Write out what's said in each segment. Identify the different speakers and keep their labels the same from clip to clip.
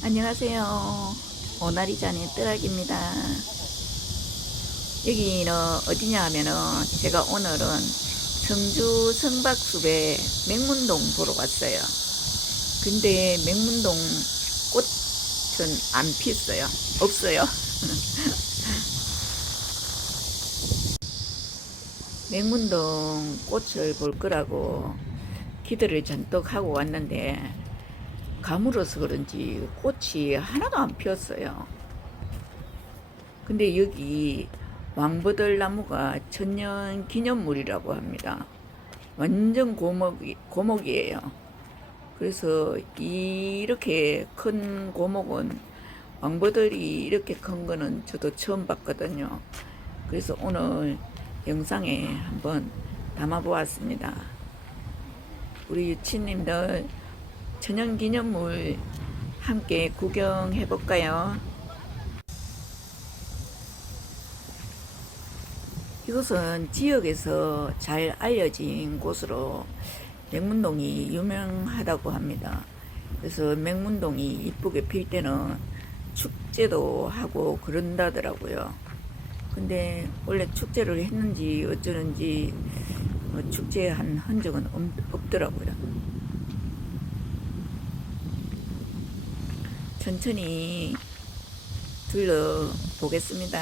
Speaker 1: 안녕하세요. 오나리잔의 뜨락입니다. 여기는 어디냐 하면은 제가 오늘은 청주 성박숲에 맹문동 보러 왔어요. 근데 맹문동 꽃은 안 피었어요. 없어요. 맹문동 꽃을 볼 거라고 기대를 잔뜩 하고 왔는데 가물어서 그런지 꽃이 하나도 안 피었어요. 근데 여기 왕버들 나무가 천년 기념물이라고 합니다. 완전 고목이, 고목이에요. 그래서 이렇게 큰 고목은 왕버들이 이렇게 큰 거는 저도 처음 봤거든요. 그래서 오늘 영상에 한번 담아보았습니다. 우리 유치님들 천연기념물 함께 구경해 볼까요? 이곳은 지역에서 잘 알려진 곳으로 맹문동이 유명하다고 합니다. 그래서 맹문동이 이쁘게 필 때는 축제도 하고 그런다더라고요. 근데 원래 축제를 했는지 어쩌는지 뭐 축제한 흔적은 없- 없더라고요. 천천히 둘러 보겠습니다.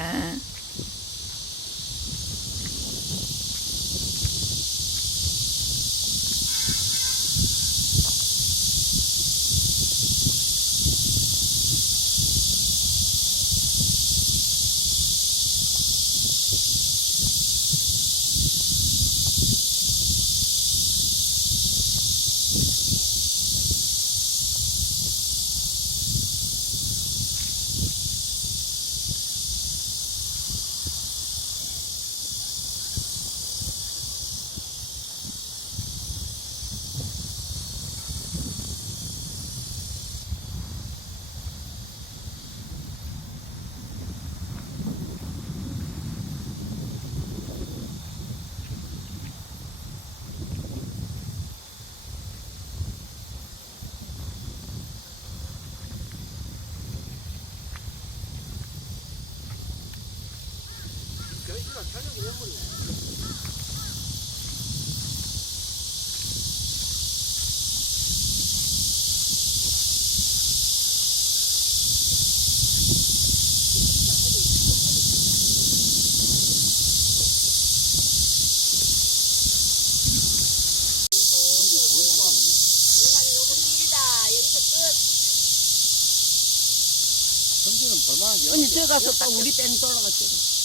Speaker 2: 언니 들어가서 딱 우리 뺑 돌아갔지.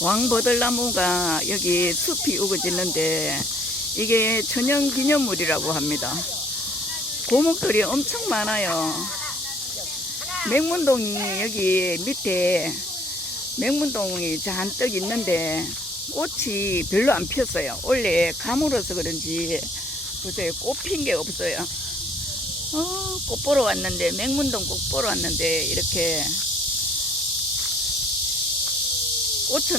Speaker 1: 왕버들나무가 여기 숲이 우거지는데 이게 천연 기념물이라고 합니다. 고목들이 엄청 많아요. 맹문동이 여기 밑에 맹문동이 잔뜩 있는데 꽃이 별로 안 피었어요. 원래 가물어서 그런지 보세요. 꽃 핀 게 없어요. 어, 꽃 보러 왔는데 맹문동 꽃 보러 왔는데 이렇게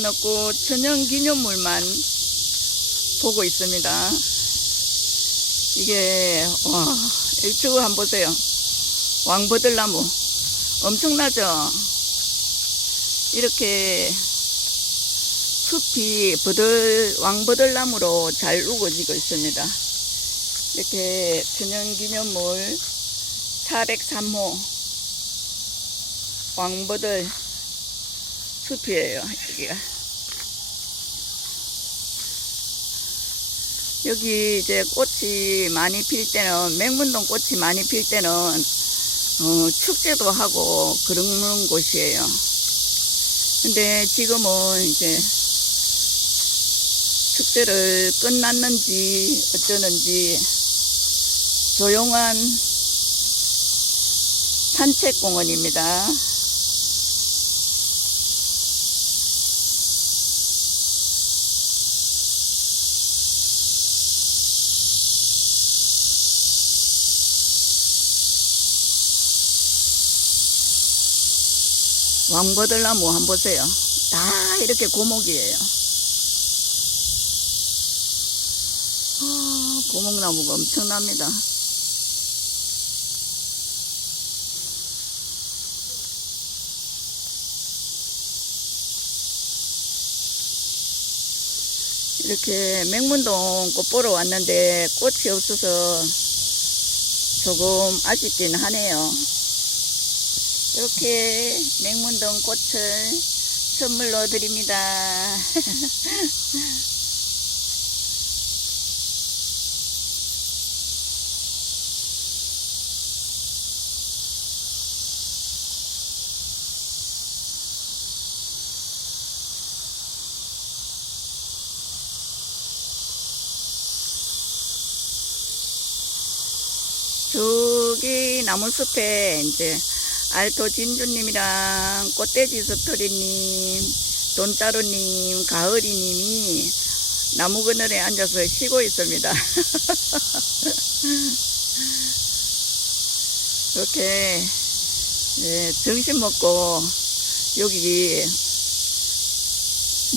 Speaker 1: 없고 천연기념물만 보고 있습니다. 이게 와 저거 한번 보세요. 왕버들나무 엄청나죠? 이렇게 숲이 버들 왕버들나무로 잘 우거지고 있습니다. 이렇게 천연기념물 403호 왕버들 숲이에요, 여기가. 여기 이제 꽃이 많이 필 때는, 맹문동 꽃이 많이 필 때는, 어, 축제도 하고 그런 곳이에요. 근데 지금은 이제 축제를 끝났는지 어쩌는지 조용한 산책공원입니다. 왕버들나무 한번 보세요. 다 이렇게 고목이에요. 아, 고목나무가 엄청납니다. 이렇게 맹문동 꽃 보러 왔는데 꽃이 없어서 조금 아쉽긴 하네요. 이렇게 맹문동 꽃을 선물로 드립니다. 저기 나무숲에 이제 알토 진주님이랑 꽃돼지 스토리님, 돈따루님, 가을이님이 나무 그늘에 앉아서 쉬고 있습니다. 이렇게 예, 점심 먹고 여기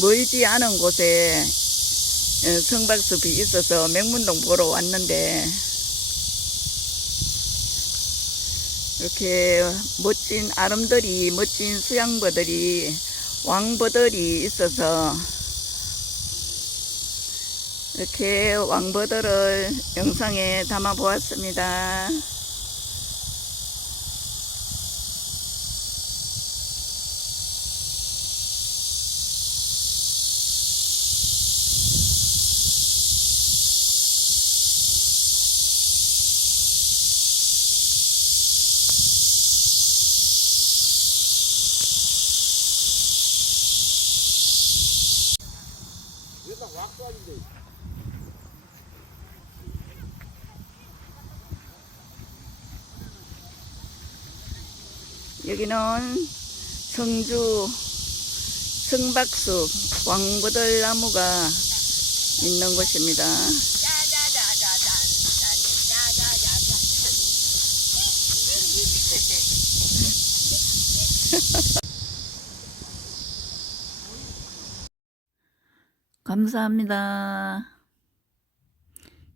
Speaker 1: 멀지 않은 곳에 예, 성박숲이 있어서 맹문동 보러 왔는데 이렇게 멋진 아름들이 멋진 수양버들이 왕버들이 있어서 이렇게 왕버들을 영상에 담아 보았습니다.
Speaker 3: 일단 왁도아인데
Speaker 1: 여기는 성주 성박숲 왕버들 나무가 있는 곳입니다.
Speaker 2: 짜자자자잔 짜자자자잔
Speaker 1: 감사합니다.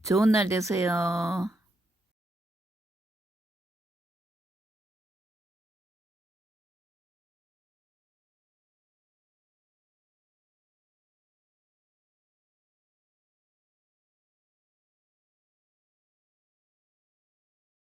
Speaker 1: 좋은 날 되세요.